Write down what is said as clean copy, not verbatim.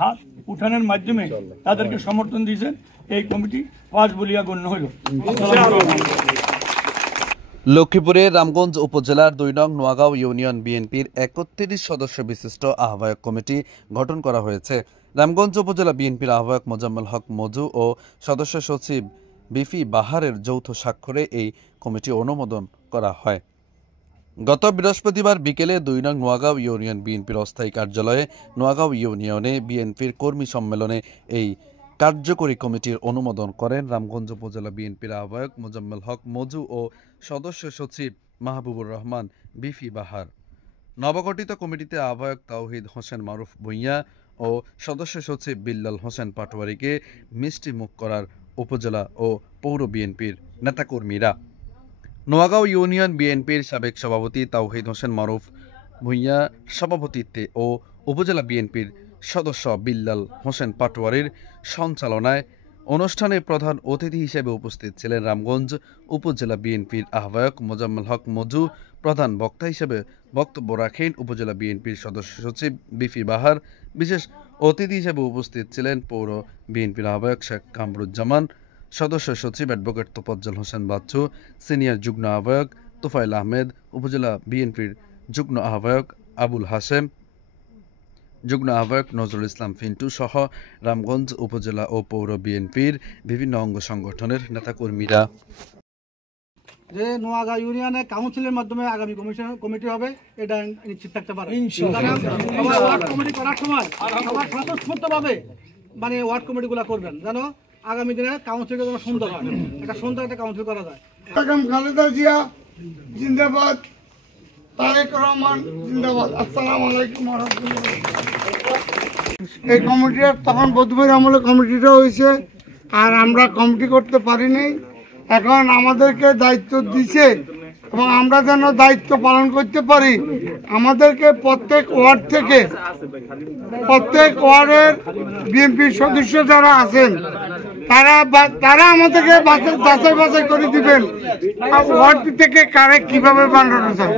হাত উঠানোর মাধ্যমে তাদেরকে সমর্থন দিয়েছেন। এই কমিটি পাস বলিয়া গণ্য হইল। লক্ষ্মীপুরের রামগঞ্জ উপজেলার ২ নং নোয়াগাঁও ইউনিয়ন বিএনপির ৩১ সদস্য বিশিষ্ট আহ্বায়ক কমিটি গঠন করা হয়েছে। রামগঞ্জ উপজেলা বিএনপির আহ্বায়ক মোজাম্মেল হক মজু ও সদস্য সচিব বিফি বাহারের যৌথ স্বাক্ষরে এই কমিটি অনুমোদন করা হয়। গত বৃহস্পতিবার বিকেলে ২ নং নোয়াগাঁও ইউনিয়ন বিএনপির অস্থায়ী কার্যালয়ে নোয়াগাঁও ইউনিয়নে বিএনপির কর্মী সম্মেলনে এই কার্যকরী কমিটির অনুমোদন করেন রামগঞ্জ উপজেলা বিএনপির আহ্বায়ক মোজাম্মেল হক মজু ও সদস্য সচিব মাহবুবুর রহমান বিফি বাহার। নবগঠিত কমিটিতে আহ্বায়ক তাওহিদ হোসেন মারুফ ভূঁইয়া ও সদস্য সচিব বিল্লাল হোসেন পাটোয়ারিকে মিষ্টি মুখ করার উপজেলা ও পৌর বিএনপির নেতাকর্মীরা। নোয়াগাঁও ইউনিয়ন বিএনপির সাবেক সভাপতি তাওহিদ হোসেন মারুফ ভূঁইয়া সভাপতিত্বে ও উপজেলা বিএনপির সদস্য বিল্লাল হোসেন পাটোয়ারির সঞ্চালনায় অনুষ্ঠানে প্রধান অতিথি হিসেবে উপস্থিত ছিলেন রামগঞ্জ উপজেলা বিএনপির আহ্বায়ক মোজাম্মেল হক মজু। প্রধান বক্তা হিসেবে বক্তব্য রাখেন উপজেলা বিএনপির সদস্য সচিব বিফি বাহার। বিশেষ অতিথি হিসেবে উপস্থিত ছিলেন পৌর বিএনপির আহ্বায়ক শেখ কামরুজ্জামান, সদস্য সচিব অ্যাডভোকেট তোফাজ্জল হোসেন বাচ্চু, সিনিয়র যুগ্ম আহ্বায়ক তোফায়েল আহমেদ, উপজেলা বিএনপির যুগ্ম আহ্বায়ক আবুল হাসেম, যুগ্ম আহ্বায়ক নজরুল ইসলাম ফিন্টু সহ রামগঞ্জ উপজেলা ও পৌর বিএনপির বিভিন্ন অঙ্গ সংগঠনের নেতাকর্মীরা। যে নোয়াগাঁও ইউনিয়নে কাউন্সিলের মাধ্যমে আগামী কমিটি হবে এটা নিশ্চিত থাকতে পারে। ওয়ার্ড কমিটি করার সময় সবার স্বতঃস্ফূর্তভাবে মানে ওয়ার্ড কমিটিগুলো করবেন যেন আগামী দিনে কাউন্সিলটা যেন সুন্দর হয়, একটা সুন্দর একটা কাউন্সিল করা যায়। খালেদা জিয়া জিন্দাবাদ, তারেক রহমান জিন্দাবাদ। আসসালামু আলাইকুম ওয়া রাহমাতুল্লাহ। এই কমিটিটা তখন প্রথমের আমলে কমিটিটা হয়েছে, আর আমরা কমিটি করতে পারিনি। এখন আমাদেরকে দায়িত্ব দিছে এবং আমরা যেন দায়িত্ব পালন করতে পারি, আমাদেরকে প্রত্যেক ওয়ার্ড থেকে প্রত্যেক ওয়ার্ডের বিএনপির সদস্য যারা আছেন তারা আমাদেরকে যাচাই বাছাই করে দিবেন ওয়ার্ড থেকে কারে কিভাবে বানানো যায়।